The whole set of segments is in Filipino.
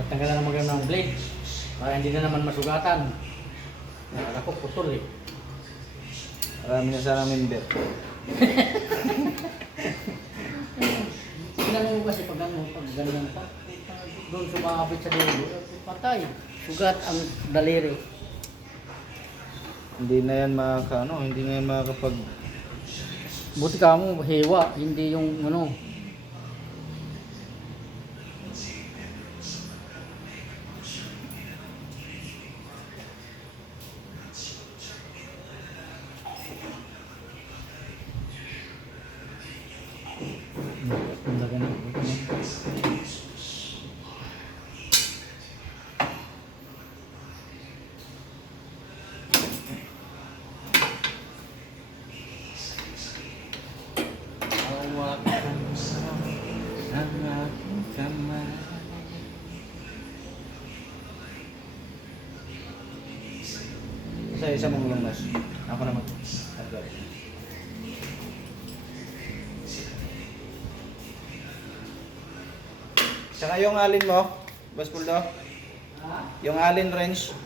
Natanggalan naman kayo ng blade. Para hindi na naman masugatan. Nakala ko putol eh. Marami na sana member. Tingnan mo kasi pag ganyan pa. Doon sumabit sa dulo. Patay. Sugat ang daliri. Hindi na yan hindi na yan makakapag... Buti ka mo, hewa. Hindi yung ano. Sa isa mong lumas. Ako naman. Saka yung alin mo, Boss Puldo? Yung alin wrench.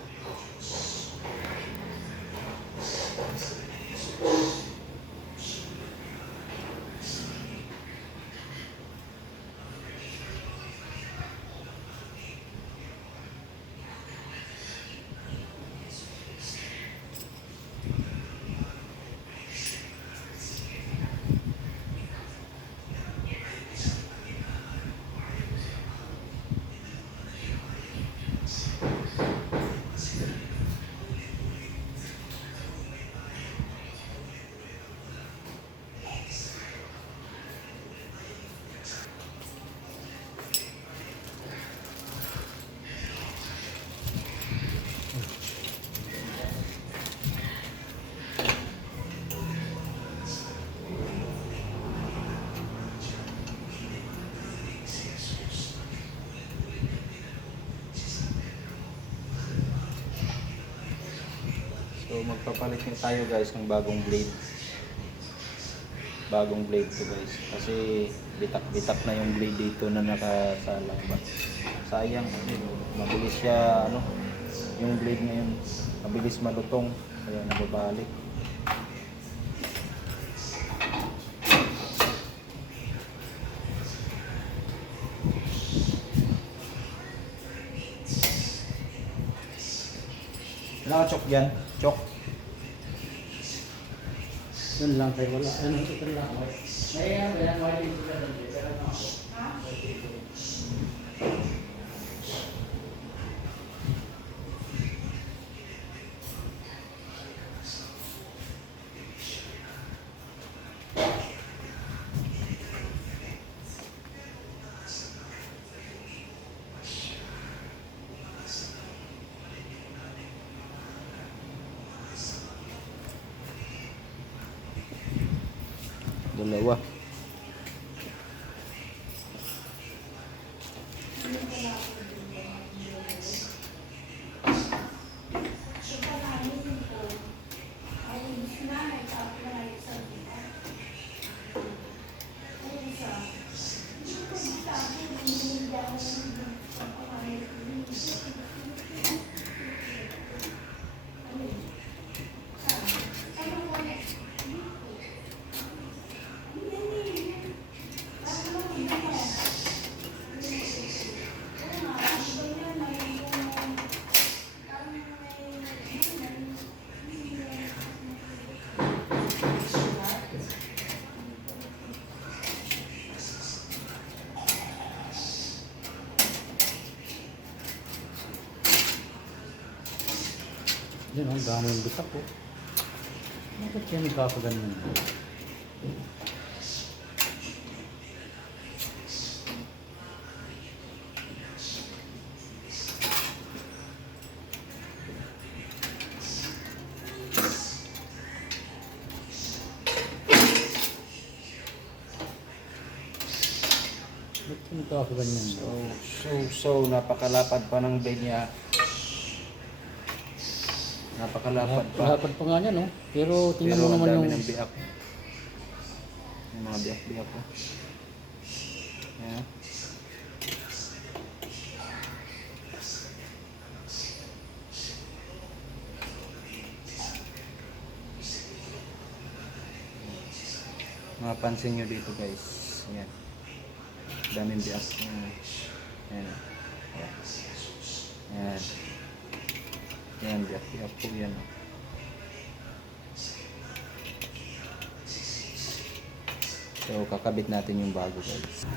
So magpapalit din tayo guys ng bagong blade. Bagong blade to guys. Kasi bitak-bitak na yung blade dito na nakasalang ba. Sayang kasi mabilis siya yung blade ngayon mabilis malutong kaya nababalik. Wala ka chok dyan? Chok? Yun lang kayo wala. Ano ito lang. May wala dito sa dito. Pero ano ako? Dalawa. Yan ang dami yung bitak ko. Bakit yan nagkakaganyan? Bakit yan nagkakaganyan? So napakalapad pa ng blade niya. Napakalapad pa. Lapad pa nga niya, no? Pero tingnan mo ang naman dami yung... ng biak. Yung mga biak-biak ko. Ayan. Mapansin nyo dito guys. Yan. Daming biyak. Yan. Yan. Yan. Yan. Yan. Biyak po yan. So kakabit natin yung bago guys.